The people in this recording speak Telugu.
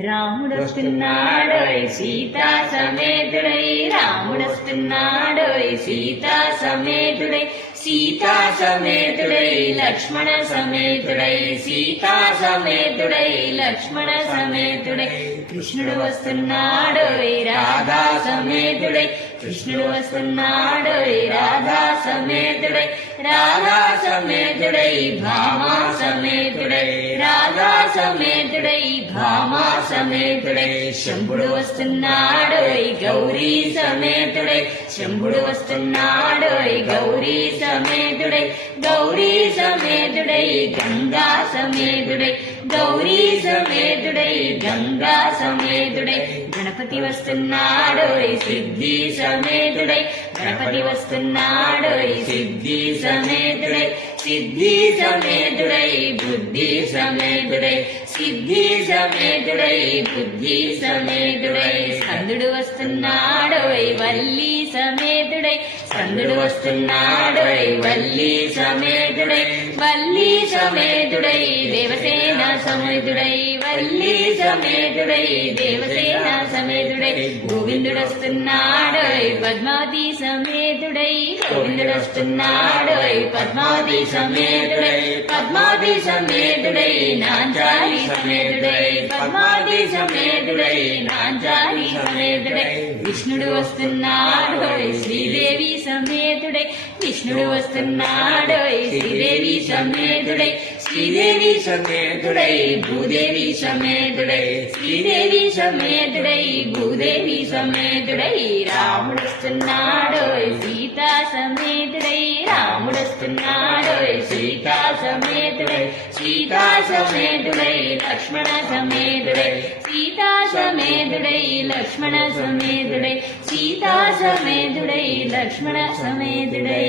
రాముడొస్తున్నాడోయ్ సీతా సమేతుడై, రాముడొస్తున్నాడోయ్ సీతా సమేతుడై, సీతా సమేతుడై లక్ష్మణ సమేతుడై, సీతా సమేతుడై లక్ష్మణ సమేతుడై, కృష్ణుడు వస్తున్నాడోయ్ రాధా సమేతుడై, కృష్ణుడు వస్తున్నాడోయ్ రాధా సమేతుడై, రాధా సమేతుడై భామా సమేతుడై, రాధా సమేతుడై భామా సమేతుడై, శంభుడు వస్తున్నాడోయ్ గౌరీ సమేతుడై, శంభుడు వస్తున్నాడోయ్ గౌరీ సమేతుడై, గౌరీ సమేతుడై గంగా సమేతుడై, గౌరీ సమేతుడై గంగా సమేతుడై, గణపతి వస్తున్నాడోయ్ సిద్ధి సమేతుడై, గణపతి వస్తున్నాడోయ్ సిద్ధి సమేతుడై, సిద్ధి సమేతుడై బుద్ధి సమేతుడై, సిద్ధి సమేతుడై బుద్ధి సమేతుడై, స్కందుడు వస్తున్నాడోయ్ వల్లి సమేతుడై, స్కందుడు వస్తున్నాడోయ్ వల్లి సమేతుడై, వల్లి సమేతుడై దేవసేన సమేతుడై, వల్లి సమేతుడై దేవసేన సమేతుడై, గోవిందుడొస్తున్నాడోయ్ పద్మావతి సమేతుడై, గోవిందుడొస్తున్నాడోయ్ పద్మావతి సమేతుడై, పద్మావతి సమేతుడై నాంచాలి సమేతుడై, పద్మావతి సమేతుడై నాంచాలి సమేతుడై, విష్ణుడు వస్తున్నాడోయ్ శ్రీదేవి సమేతుడై, విష్ణుడు వస్తున్నాడోయ్ శ్రీదేవి సమేతుడై, శ్రీదేవి సమేతుడై భూదేవి సమేతుడై, శ్రీదేవి సమేతుడై భూదేవి సమేతుడై, రాముడొస్తున్నాడోయ్ సీతా సమేతుడై, రాముడొస్తున్నాడోయ్ సీతా సమేతుడై, సీతా సమేతుడై లక్ష్మణ సమేతుడై, సీతా సమేతుడై లక్ష్మణ సమేతుడై, సీతా సమేతుడై లక్ష్మణ సమేతుడై.